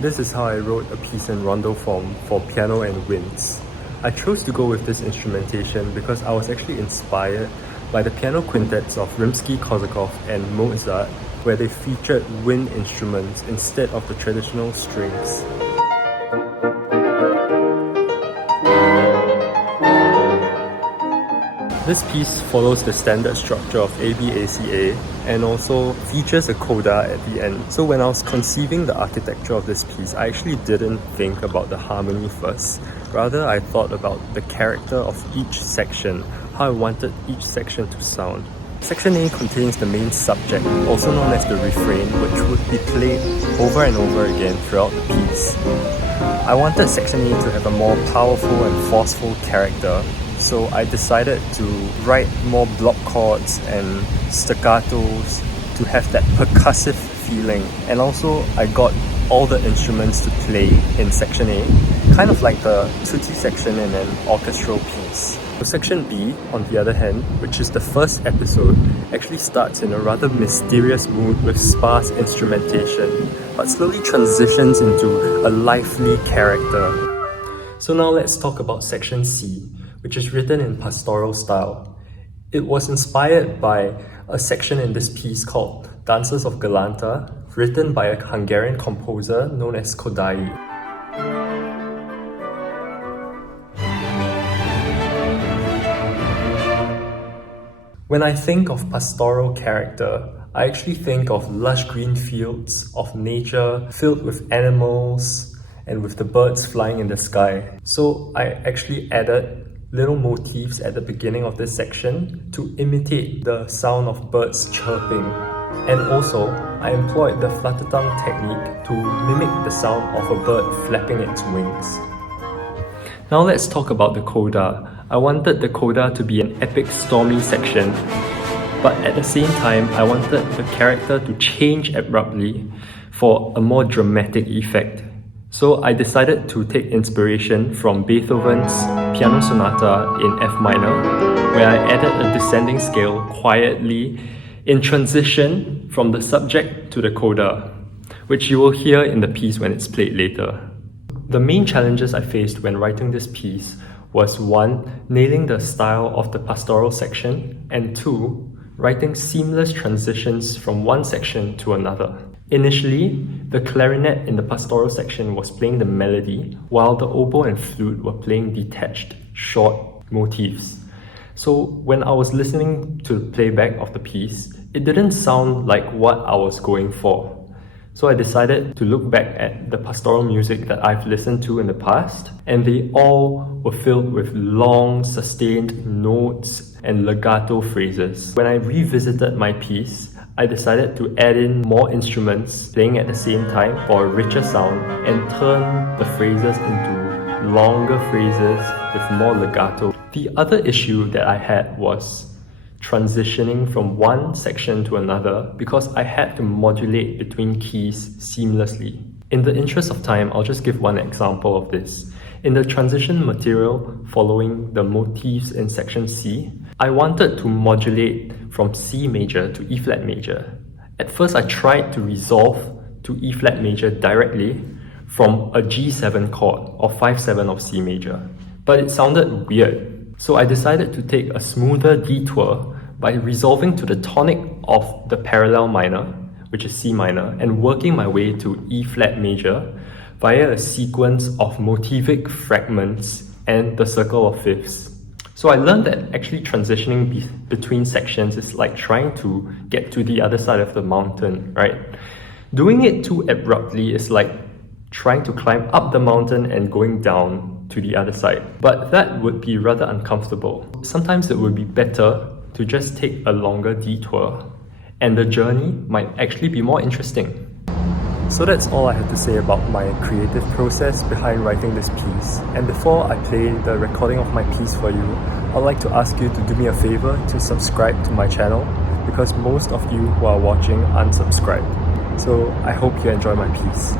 This is how I wrote a piece in rondo form for piano and winds. I chose to go with this instrumentation because I was actually inspired by the piano quintets of Rimsky-Korsakov and Mozart, where they featured wind instruments instead of the traditional strings. This piece follows the standard structure of ABACA and also features a coda at the end. So when I was conceiving the architecture of this piece, I actually didn't think about the harmony first. Rather, I thought about the character of each section, how I wanted each section to sound. Section A contains the main subject, also known as the refrain, which would be played over and over again throughout the piece. I wanted Section A to have a more powerful and forceful character, so I decided to write more block chords and staccatos to have that percussive feeling. And also I got all the instruments to play in Section A, kind of like the tutti section in an orchestral piece. So Section B, on the other hand, which is the first episode, actually starts in a rather mysterious mood with sparse instrumentation, but slowly transitions into a lively character. So now let's talk about Section C, which is written in pastoral style. It was inspired by a section in this piece called Dances of Galanta, written by a Hungarian composer known as Kodály. When I think of pastoral character, I actually think of lush green fields, of nature filled with animals and with the birds flying in the sky. So I actually added little motifs at the beginning of this section to imitate the sound of birds chirping. And also, I employed the flutter-tongue technique to mimic the sound of a bird flapping its wings. Now let's talk about the coda. I wanted the coda to be an epic stormy section, but at the same time, I wanted the character to change abruptly for a more dramatic effect. So I decided to take inspiration from Beethoven's Piano Sonata in F minor, where I added a descending scale quietly in transition from the subject to the coda, which you will hear in the piece when it's played later. The main challenges I faced when writing this piece was 1. Nailing the style of the pastoral section, and 2. Writing seamless transitions from one section to another. Initially, the clarinet in the pastoral section was playing the melody, while the oboe and flute were playing detached, short motifs. So when I was listening to the playback of the piece, it didn't sound like what I was going for. So I decided to look back at the pastoral music that I've listened to in the past, and they all were filled with long, sustained notes and legato phrases. When I revisited my piece, I decided to add in more instruments playing at the same time for a richer sound and turn the phrases into longer phrases with more legato. The other issue that I had was transitioning from one section to another because I had to modulate between keys seamlessly. In the interest of time, I'll just give one example of this. In the transition material following the motifs in section C, I wanted to modulate from C major to E flat major. At first, I tried to resolve to E flat major directly from a G7 chord or 5/7 of C major, but it sounded weird. So I decided to take a smoother detour by resolving to the tonic of the parallel minor, which is C minor, and working my way to E flat major via a sequence of motivic fragments and the circle of fifths. So I learned that actually transitioning between sections is like trying to get to the other side of the mountain, right? Doing it too abruptly is like trying to climb up the mountain and going down to the other side. But that would be rather uncomfortable. Sometimes it would be better to just take a longer detour, and the journey might actually be more interesting. So that's all I have to say about my creative process behind writing this piece. And before I play the recording of my piece for you, I'd like to ask you to do me a favor to subscribe to my channel, because most of you who are watching unsubscribed. So I hope you enjoy my piece.